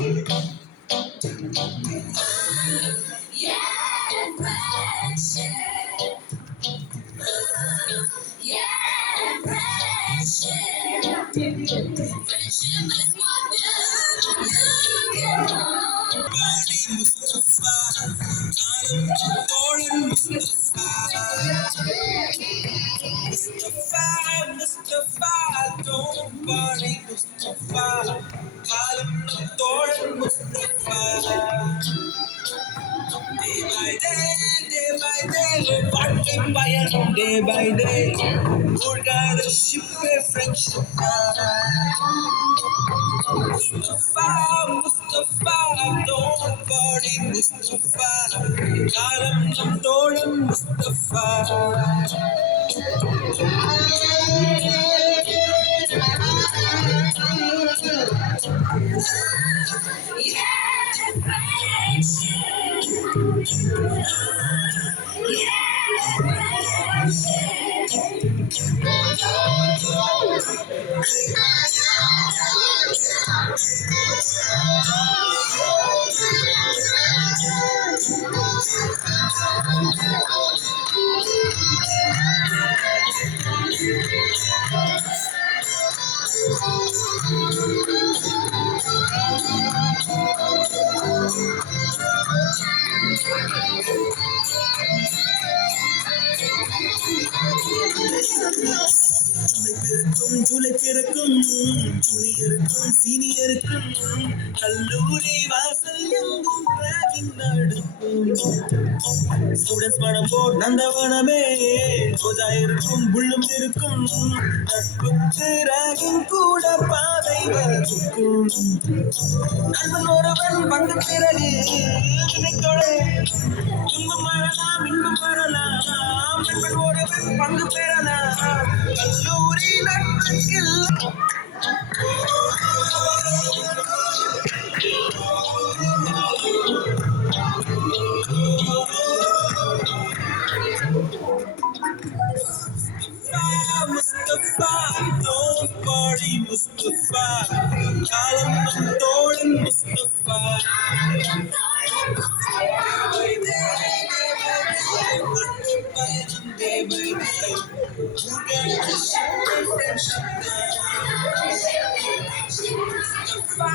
Yeah, precious. Yeah, precious. Friendship is wonderful. Mustafa, don't worry, Mustafa. Kalam no toy, Mustafa. Day by day, walking by and day by day. Good guy, the ship, a friendship. Mustafa, Mustafa, don't worry, Mustafa. Kalam no toy, Mustafa. Yeah, July பிறக்கும் ஜூனியருக்கும் சீனியருக்கும் கல்லூரி வாசல் எங்கும் ராகிங் நடக்கும் ஸ்டூடெண்ட்ஸ் மனம் போல் நந்தவனமே ரோஜா இருக்கும் புள்ளும் இருக்கும் நட்புக்கு ராகிங் கூட பாதை வகுக்கும் நண்பன் ஒருவன் வந்த பிறகு துன்பம் வரலாம் இன்பம் வரலாம் நண்பன் ஒருவன் பங்கு பெறலாம் கல்லூரி நட்புக்கில் Mustafa, don't worry, Mustafa. Kalam nam todan Mustafa. Day by day, you get to share friendship now. Mustafa,